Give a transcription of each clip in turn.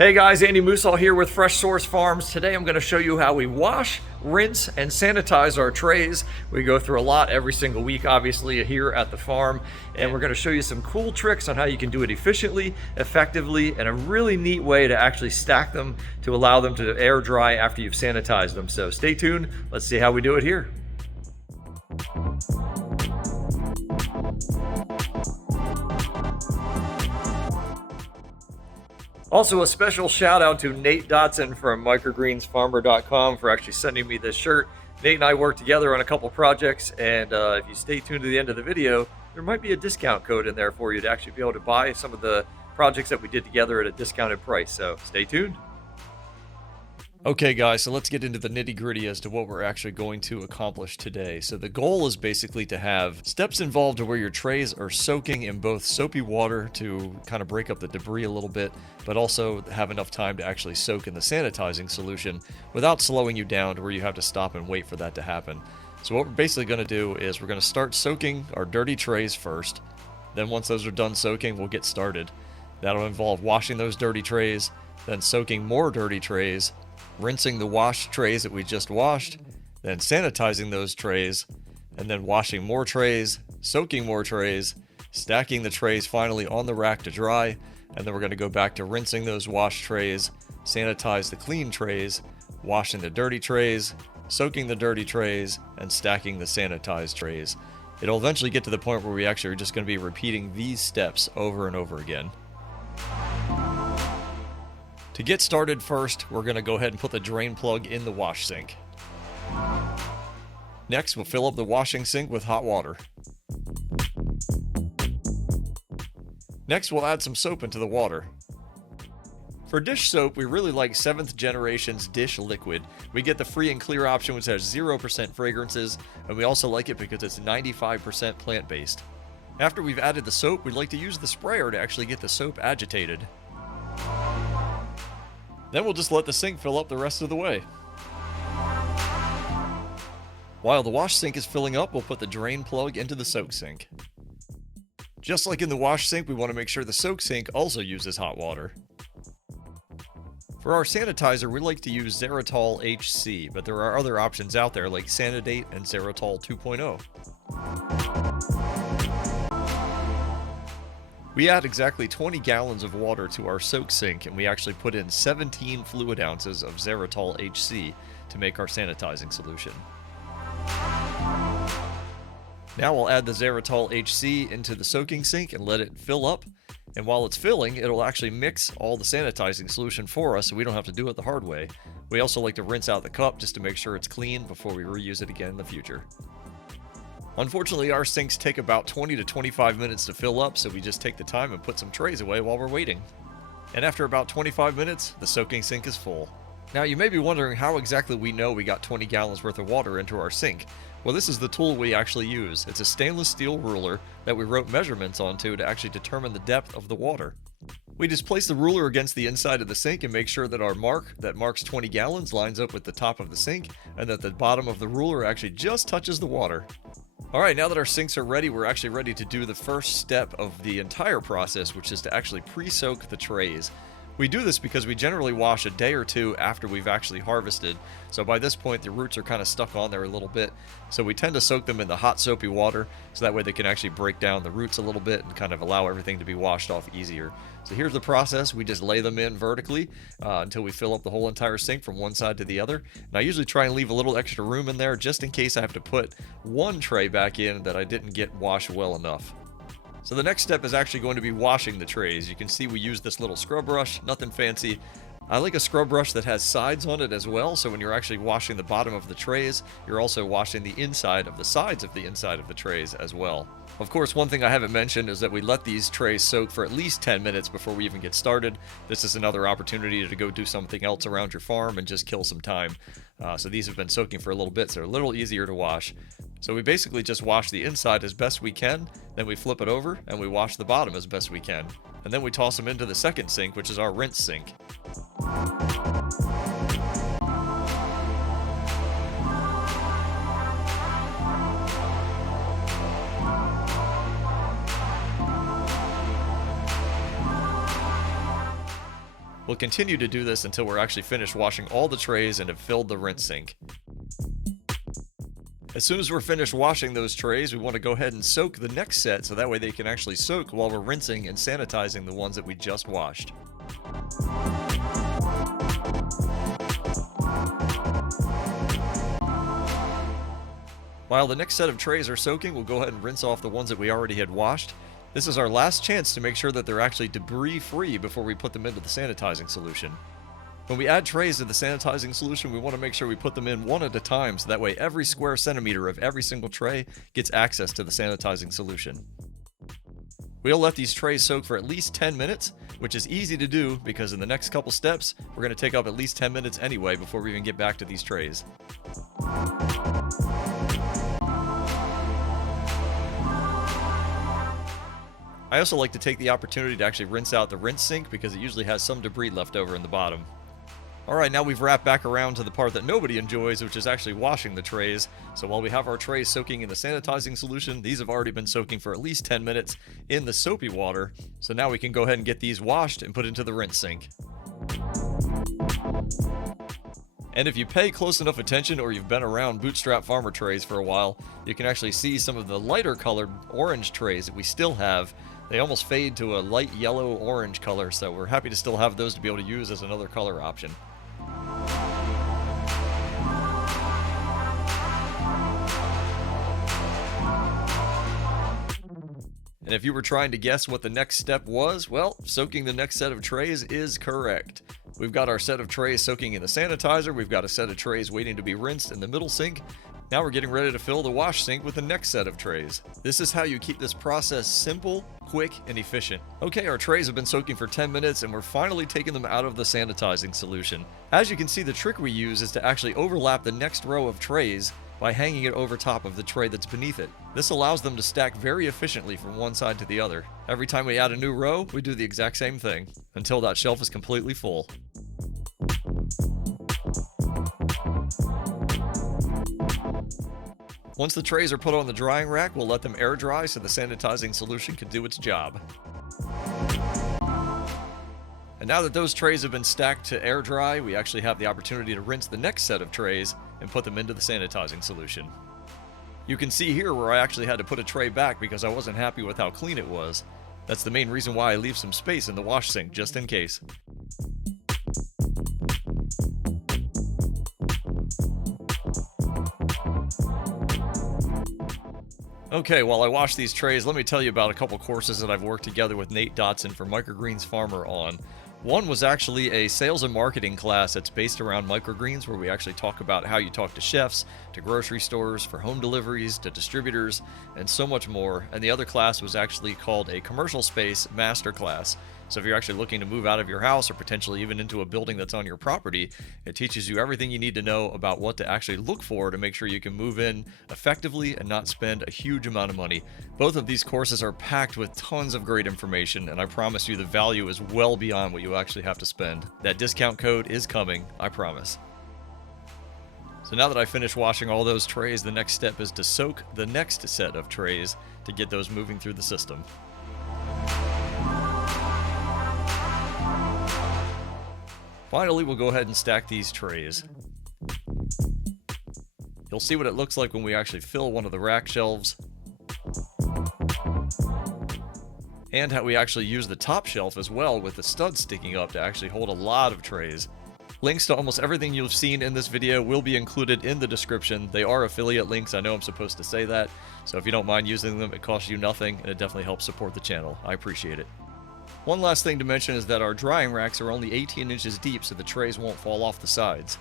Hey guys, Andy Musall here with Fresh Source Farms. Today I'm going to show you how we wash, rinse, and sanitize our trays. We go through a lot every single week, obviously, here at the farm. And we're going to show you some cool tricks on how you can do it efficiently, effectively, and a really neat way to actually stack them to allow them to air dry after you've sanitized them. So stay tuned. Let's see how we do it here. Also, a special shout out to Nate Dotson from microgreensfarmer.com for actually sending me this shirt. Nate and I worked together on a couple projects, and if you stay tuned to the end of the video, there might be a discount code in there for you to actually be able to buy some of the projects that we did together at a discounted price. So stay tuned. Okay guys, so let's get into the nitty-gritty as to what we're actually going to accomplish today. So the goal is basically to have steps involved to where your trays are soaking in both soapy water to kind of break up the debris a little bit, but also have enough time to actually soak in the sanitizing solution without slowing you down to where you have to stop and wait for that to happen. So what we're basically going to do is we're going to start soaking our dirty trays first. Then once those are done soaking, we'll get started. That'll involve washing those dirty trays, then soaking more dirty trays, rinsing the washed trays that we just washed, then sanitizing those trays, and then washing more trays, soaking more trays, stacking the trays finally on the rack to dry, and then we're going to go back to rinsing those washed trays, sanitize the clean trays, washing the dirty trays, soaking the dirty trays, and stacking the sanitized trays. It'll eventually get to the point where we actually are just going to be repeating these steps over and over again. To get started first, we're going to go ahead and put the drain plug in the wash sink. Next, we'll fill up the washing sink with hot water. Next, we'll add some soap into the water. For dish soap, we really like 7th generation's dish liquid. We get the free and clear option, which has 0% fragrances, and we also like it because it's 95% plant-based. After we've added the soap, we'd like to use the sprayer to actually get the soap agitated. Then we'll just let the sink fill up the rest of the way. While the wash sink is filling up, we'll put the drain plug into the soak sink. Just like in the wash sink, we want to make sure the soak sink also uses hot water. For our sanitizer, we like to use ZeroTol HC, but there are other options out there like Sanidate and ZeroTol 2.0. We add exactly 20 gallons of water to our soak sink, and we actually put in 17 fluid ounces of ZeroTol HC to make our sanitizing solution. Now we'll add the ZeroTol HC into the soaking sink and let it fill up, and while it's filling, it'll actually mix all the sanitizing solution for us so we don't have to do it the hard way. We also like to rinse out the cup just to make sure it's clean before we reuse it again in the future. Unfortunately, our sinks take about 20 to 25 minutes to fill up, so we just take the time and put some trays away while we're waiting. And after about 25 minutes, the soaking sink is full. Now, you may be wondering how exactly we know we got 20 gallons worth of water into our sink. Well, this is the tool we actually use. It's a stainless steel ruler that we wrote measurements onto to actually determine the depth of the water. We just place the ruler against the inside of the sink and make sure that our mark that marks 20 gallons lines up with the top of the sink, and that the bottom of the ruler actually just touches the water. Alright, now that our sinks are ready, we're actually ready to do the first step of the entire process, which is to actually pre-soak the trays. We do this because we generally wash a day or two after we've actually harvested, so by this point the roots are kind of stuck on there a little bit, so we tend to soak them in the hot soapy water, so that way they can actually break down the roots a little bit and kind of allow everything to be washed off easier. So here's the process. We just lay them in vertically until we fill up the whole entire sink from one side to the other. And I usually try and leave a little extra room in there just in case I have to put one tray back in that I didn't get washed well enough. So the next step is actually going to be washing the trays. You can see we use this little scrub brush, nothing fancy. I like a scrub brush that has sides on it as well, so when you're actually washing the bottom of the trays, you're also washing the inside of the sides of the inside of the trays as well. Of course, one thing I haven't mentioned is that we let these trays soak for at least 10 minutes before we even get started. This is another opportunity to go do something else around your farm and just kill some time. So these have been soaking for a little bit, so they're a little easier to wash. So we basically just wash the inside as best we can, then we flip it over and we wash the bottom as best we can. And then we toss them into the second sink, which is our rinse sink. We'll continue to do this until we're actually finished washing all the trays and have filled the rinse sink. As soon as we're finished washing those trays, we want to go ahead and soak the next set so that way they can actually soak while we're rinsing and sanitizing the ones that we just washed. While the next set of trays are soaking, we'll go ahead and rinse off the ones that we already had washed. This is our last chance to make sure that they're actually debris-free before we put them into the sanitizing solution. When we add trays to the sanitizing solution, we want to make sure we put them in one at a time so that way every square centimeter of every single tray gets access to the sanitizing solution. We'll let these trays soak for at least 10 minutes, which is easy to do because in the next couple steps, we're going to take up at least 10 minutes anyway before we even get back to these trays. I also like to take the opportunity to actually rinse out the rinse sink because it usually has some debris left over in the bottom. Alright, now we've wrapped back around to the part that nobody enjoys, which is actually washing the trays. So while we have our trays soaking in the sanitizing solution, these have already been soaking for at least 10 minutes in the soapy water. So now we can go ahead and get these washed and put into the rinse sink. And if you pay close enough attention or you've been around Bootstrap farmer trays for a while, you can actually see some of the lighter colored orange trays that we still have. They almost fade to a light yellow-orange color, so we're happy to still have those to be able to use as another color option. And if you were trying to guess what the next step was, well, soaking the next set of trays is correct. We've got our set of trays soaking in the sanitizer, we've got a set of trays waiting to be rinsed in the middle sink. Now we're getting ready to fill the wash sink with the next set of trays. This is how you keep this process simple, quick, and efficient. Okay, our trays have been soaking for 10 minutes and we're finally taking them out of the sanitizing solution. As you can see, the trick we use is to actually overlap the next row of trays by hanging it over top of the tray that's beneath it. This allows them to stack very efficiently from one side to the other. Every time we add a new row, we do the exact same thing until that shelf is completely full. Once the trays are put on the drying rack, we'll let them air dry so the sanitizing solution can do its job. And now that those trays have been stacked to air dry, we actually have the opportunity to rinse the next set of trays and put them into the sanitizing solution. You can see here where I actually had to put a tray back because I wasn't happy with how clean it was. That's the main reason why I leave some space in the wash sink, just in case. Okay, while I wash these trays, let me tell you about a couple courses that I've worked together with Nate Dotson from Microgreens Farmer on. One was actually a sales and marketing class that's based around microgreens, where we actually talk about how you talk to chefs, to grocery stores, for home deliveries, to distributors, and so much more. And the other class was actually called a commercial space Masterclass. So if you're actually looking to move out of your house or potentially even into a building that's on your property, it teaches you everything you need to know about what to actually look for to make sure you can move in effectively and not spend a huge amount of money. Both of these courses are packed with tons of great information, and I promise you the value is well beyond what you actually have to spend. That discount code is coming, I promise. So now that I finished washing all those trays, the next step is to soak the next set of trays to get those moving through the system. Finally, we'll go ahead and stack these trays. You'll see what it looks like when we actually fill one of the rack shelves, and how we actually use the top shelf as well with the studs sticking up to actually hold a lot of trays. Links to almost everything you've seen in this video will be included in the description. They are affiliate links. I know I'm supposed to say that, so if you don't mind using them, it costs you nothing, and it definitely helps support the channel. I appreciate it. One last thing to mention is that our drying racks are only 18 inches deep, so the trays won't fall off the sides.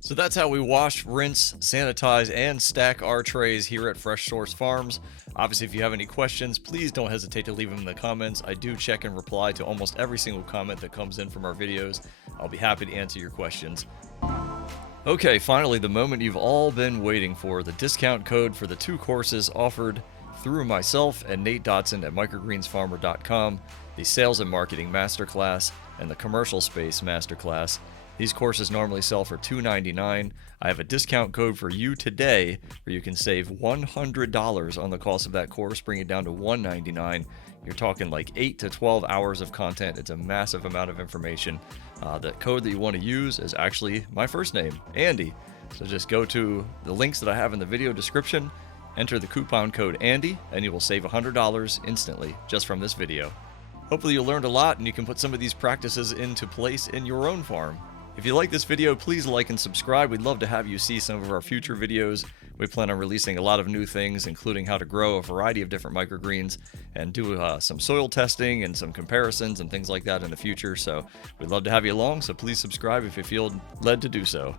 So that's how we wash, rinse, sanitize, and stack our trays here at Fresh Source Farms. Obviously, if you have any questions, please don't hesitate to leave them in the comments. I do check and reply to almost every single comment that comes in from our videos. I'll be happy to answer your questions. Okay, finally, the moment you've all been waiting for, the discount code for the two courses offered through myself and Nate Dotson at microgreensfarmer.com, the Sales and Marketing Masterclass and the Commercial Space Masterclass. These courses normally sell for $2.99. I have a discount code for you today where you can save $100 on the cost of that course, bring it down to $199. You're talking like 8 to 12 hours of content. It's a massive amount of information. The code that you want to use is actually my first name, Andy. So just go to the links that I have in the video description, enter the coupon code Andy, and you will save $100 instantly just from this video. Hopefully you learned a lot and you can put some of these practices into place in your own farm. If you like this video, please like and subscribe. We'd love to have you see some of our future videos. We plan on releasing a lot of new things, including how to grow a variety of different microgreens and do some soil testing and some comparisons and things like that in the future. So we'd love to have you along, so please subscribe if you feel led to do so.